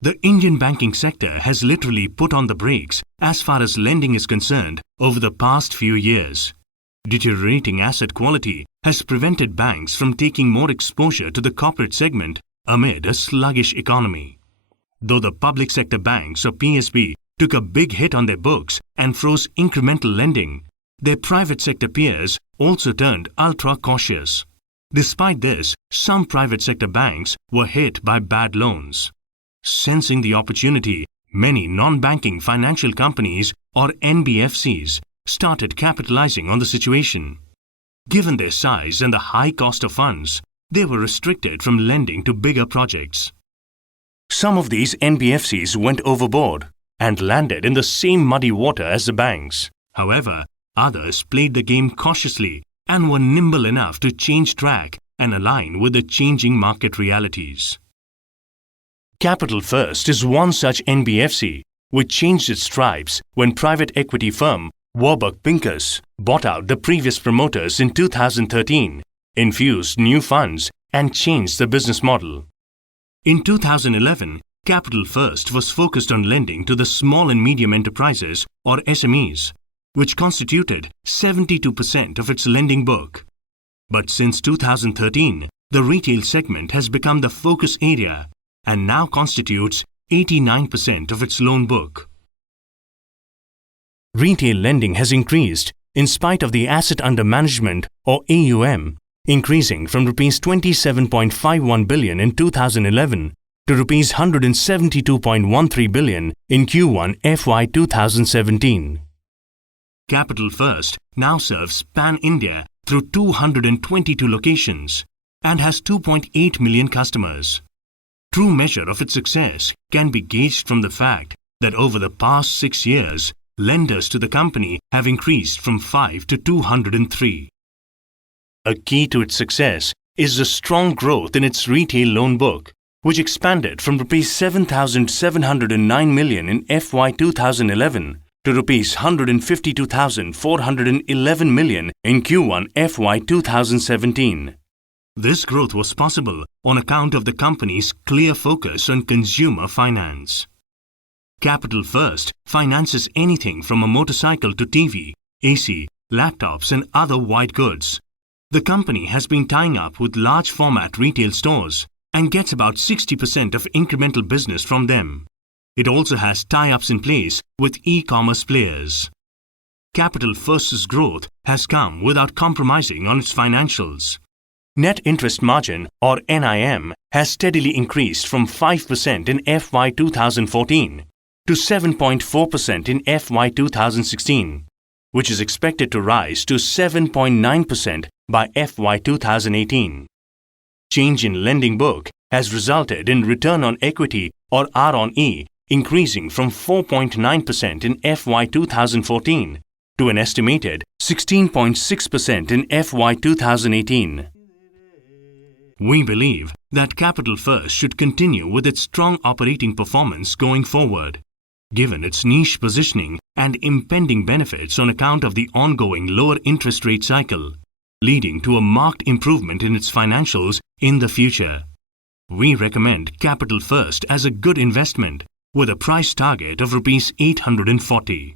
The Indian banking sector has literally put on the brakes as far as lending is concerned over the past few years. Deteriorating asset quality has prevented banks from taking more exposure to the corporate segment amid a sluggish economy. Though the public sector banks or PSB took a big hit on their books and froze incremental lending, their private sector peers also turned ultra-cautious. Despite this, some private sector banks were hit by bad loans. Sensing the opportunity, many non-banking financial companies or NBFCs started capitalizing on the situation. Given their size and the high cost of funds, they were restricted from lending to bigger projects. Some of these NBFCs went overboard and landed in the same muddy water as the banks. However, others played the game cautiously and were nimble enough to change track and align with the changing market realities. Capital First is one such NBFC which changed its stripes when private equity firm Warburg Pincus bought out the previous promoters in 2013, infused new funds and changed the business model. In 2011, Capital First was focused on lending to the small and medium enterprises or SMEs, which constituted 72% of its lending book. But since 2013, the retail segment has become the focus area and now constitutes 89% of its loan book. Retail lending has increased in spite of the asset under management or AUM increasing from Rs 27.51 billion in 2011 to Rs 172.13 billion in Q1 FY 2017. Capital First now serves Pan-India through 222 locations and has 2.8 million customers. True measure of its success can be gauged from the fact that over the past 6 years, lenders to the company have increased from 5 to 203. A key to its success is the strong growth in its retail loan book, which expanded from Rs 7,709 million in FY 2011 to Rs 152,411 million in Q1 FY 2017. This growth was possible on account of the company's clear focus on consumer finance. Capital First finances anything from a motorcycle to TV, AC, laptops and other white goods. The company has been tying up with large format retail stores and gets about 60% of incremental business from them. It also has tie-ups in place with e-commerce players. Capital First's growth has come without compromising on its financials. Net interest margin or NIM has steadily increased from 5% in FY 2014 to 7.4% in FY 2016, which is expected to rise to 7.9% by FY 2018. Change in lending book has resulted in return on equity or ROE increasing from 4.9% in FY 2014 to an estimated 16.6% in FY 2018. We believe that Capital First should continue with its strong operating performance going forward, given its niche positioning and impending benefits on account of the ongoing lower interest rate cycle, leading to a marked improvement in its financials in the future. We recommend Capital First as a good investment with a price target of Rs 840.